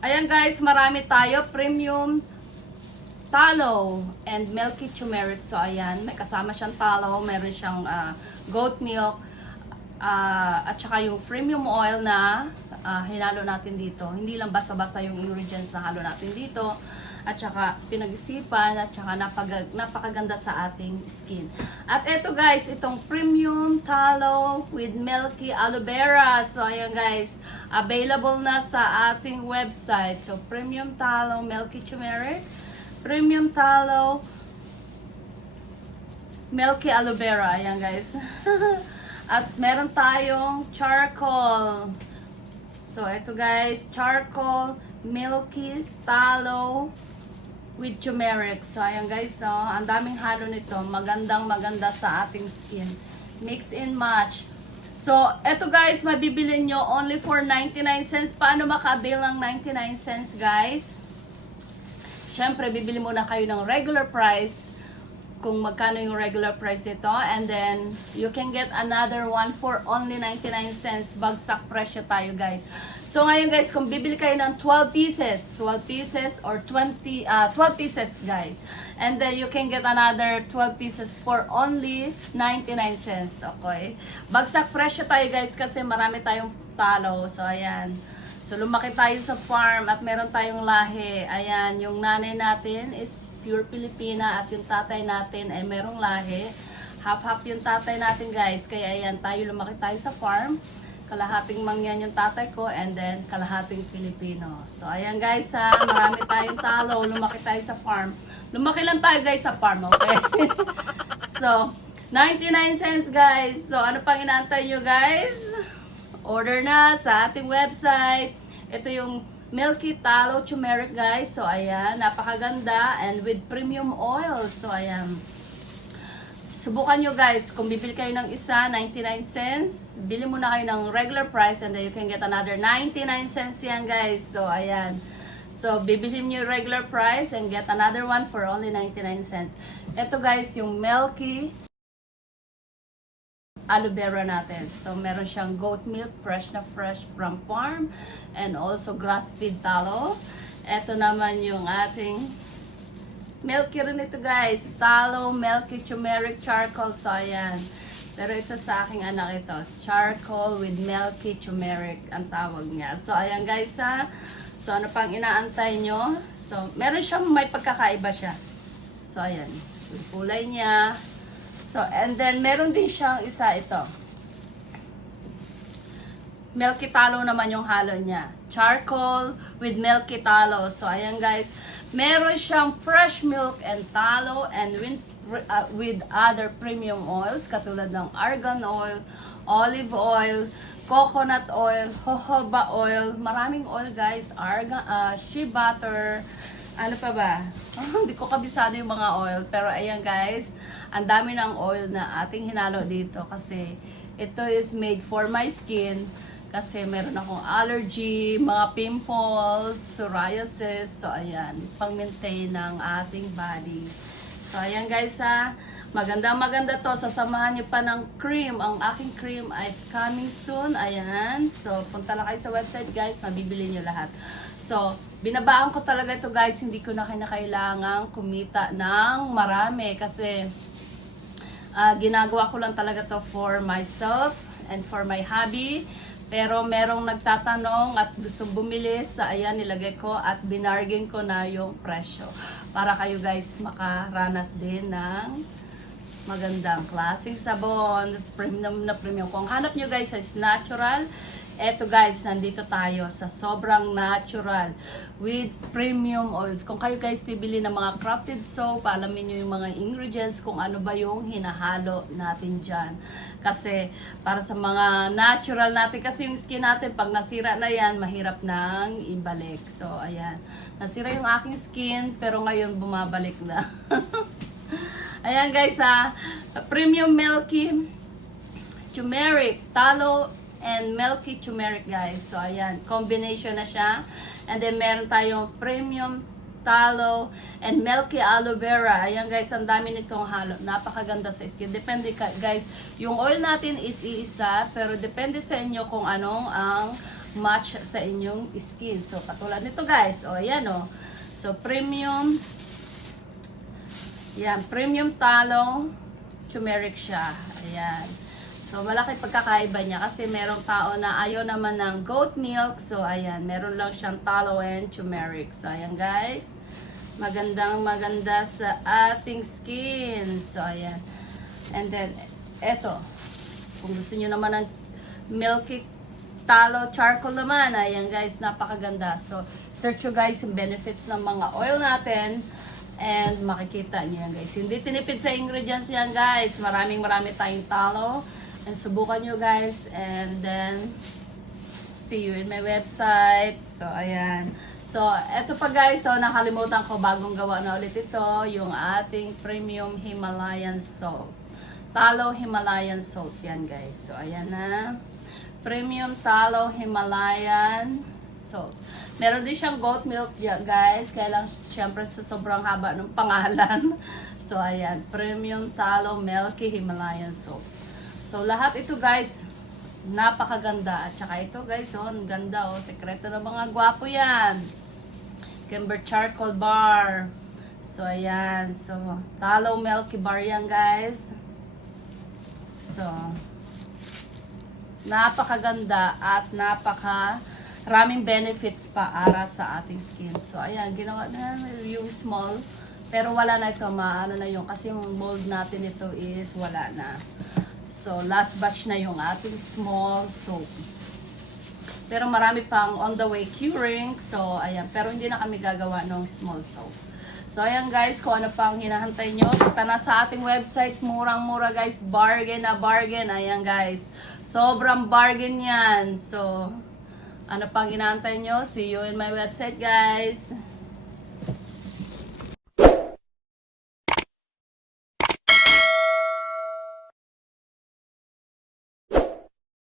Ayan guys, marami tayo. Premium tallow and milky turmeric. So ayan, may kasama siyang tallow, meron siyang goat milk, at saka yung premium oil na hinalo natin dito. Hindi lang basta-basta yung ingredients na halo natin dito. At saka pinag-isipan at saka napakaganda sa ating skin. At eto guys, itong premium tallow with milky aloe vera. So ayan guys, available na sa ating website. So premium tallow, milky turmeric, premium tallow, milky aloe vera. Ayan guys. At meron tayong charcoal. So ito guys, charcoal, milky tallow with turmeric. So ayan guys, so ang daming halo nito. Maganda sa ating skin. Mix and match. So eto guys, mabibili nyo only for 99 cents. Paano maka-avail ng 99 cents guys? Syempre, bibili muna kayo ng regular price. Kung magkano yung regular price nito. And then, you can get another one for only 99 cents. Bagsak presyo tayo guys. So ngayon guys, kung bibili kayo ng 12 pieces or 12 pieces guys. And then you can get another 12 pieces for only 99 cents. Okay? Bagsak presyo tayo guys kasi marami tayong talo. So ayan. So lumaki tayo sa farm at meron tayong lahi. Ayan, yung nanay natin is pure Filipina at yung tatay natin ay merong lahi. Half-half yung tatay natin guys. Kaya ayan, lumaki tayo sa farm. Kalahating mangyan yung tatay ko and then kalahating Filipino. So ayan guys, marami tayong talo. Lumaki tayo sa farm. Lumaki lang tayo guys sa farm, okay? So, 99 cents guys. So ano pang inaantay nyo guys? Order na sa ating website. Ito yung milky tallow turmeric guys. So ayan, napakaganda and with premium oil. So ayan. Subukan nyo guys, kung bibili kayo ng isa, 99 cents, bili muna kayo ng regular price and then you can get another 99 cents yan guys. So ayan. So bibili nyo regular price and get another one for only 99 cents. Ito guys, yung milky aloe vera natin. So meron siyang goat milk, fresh na fresh from farm and also grass-fed tallow. Ito naman yung ating milky rin ito guys. Tallow, milky, turmeric, charcoal. So ayan. Pero ito sa aking anak ito. Charcoal with milky turmeric ang tawag niya. So ayan guys ha. So ano pang inaantay nyo? So meron siyang may pagkakaiba siya. So ayan. Yung kulay niya. So and then meron din siyang isa ito. Milky tallow naman yung halo niya. Charcoal with milky tallow. So ayan guys. Meron siyang fresh milk and tallow and with other premium oils katulad ng argan oil, olive oil, coconut oil, jojoba oil, maraming oil guys, shea butter, ano pa ba? Hindi ko kabisado yung mga oil pero ayan guys, ang dami ng oil na ating hinalo dito kasi ito is made for my skin. Kasi meron akong allergy, mga pimples, psoriasis. So, ayan. Pang-maintain ng ating body. So, ayan guys ha. Maganda to. Sasamahan nyo pa ng cream. Ang aking cream is coming soon. Ayan. So, punta lang kayo sa website guys. Mabibili nyo lahat. So, binabaan ko talaga ito guys. Hindi ko na kinakailangang kumita ng marami. Kasi, ginagawa ko lang talaga to for myself and for my hobby. Pero merong nagtatanong at gusto bumili sa ayan nilagay ko at binargain ko na yung presyo. Para kayo guys makaranas din ng magandang klaseng sabon, premium na premium. Kung hanap nyo guys is natural, eto guys, nandito tayo sa sobrang natural with premium oils. Kung kayo guys bibili ng mga crafted soap, alamin nyo yung mga ingredients kung ano ba yung hinahalo natin dyan. Kasi para sa mga natural natin, kasi yung skin natin pag nasira na yan, mahirap nang ibalik. So ayan, nasira yung aking skin pero ngayon bumabalik na. Ayan guys ha, premium milky turmeric, tallow and milky turmeric guys. So ayan, combination na siya. And then meron tayong premium tallow and milky aloe vera. Ayan guys, ang dami nitong halo. Napakaganda sa skin. Depende guys, yung oil natin is iisa, pero depende sa inyo kung anong ang match sa inyong skin. So, katulad nito guys. O, ayan o. So, premium. Yan, premium tallow. Turmeric siya. Ayan. So, malaki pagkakaiba niya kasi merong tao na ayaw naman ng goat milk. So, ayan. Meron lang siyang tallow and turmeric. So, ayan guys. Magandang maganda sa ating skin. So, ayan. And then, eto. Kung gusto nyo naman ng milky tallow charcoal naman, ayan guys, napakaganda. So, search nyo guys yung benefits ng mga oil natin and makikita nyo yan guys. Hindi tinipid sa ingredients yan guys. Marami tayong tallow. And subukan nyo guys. And then, see you in my website. So, ayan. So, eto pa guys. So, nakalimutan ko bagong gawa na ulit ito. Yung ating premium Himalayan salt. Tallow Himalayan salt yan guys. So, ayan na. Premium tallow Himalayan salt. Meron din siyang goat milk guys. Kaya lang syempre sa sobrang haba ng pangalan. So ayan. Premium tallow milky Himalayan salt. So lahat ito guys. Napakaganda. At saka ito guys. Oh, ang ganda. Oh. Sekreto ng mga gwapo yan. Kimber charcoal bar. So ayan. So tallow milky bar yan guys. So napakaganda at raming benefits para sa ating skin. So, ayan, ginawa na yung small. Pero wala na ito, maano na yung, kasi yung mold natin ito is wala na. So, last batch na yung ating small soap. Pero marami pang on the way curing. So, ayan, pero hindi na kami gagawa ng small soap. So, ayan guys, kung ano pang hinahantay nyo, punta na sa ating website. Murang-mura guys, bargain na bargain. Ayan guys. Sobrang bargain yan. So, ano pang inaantay nyo? See you in my website, guys.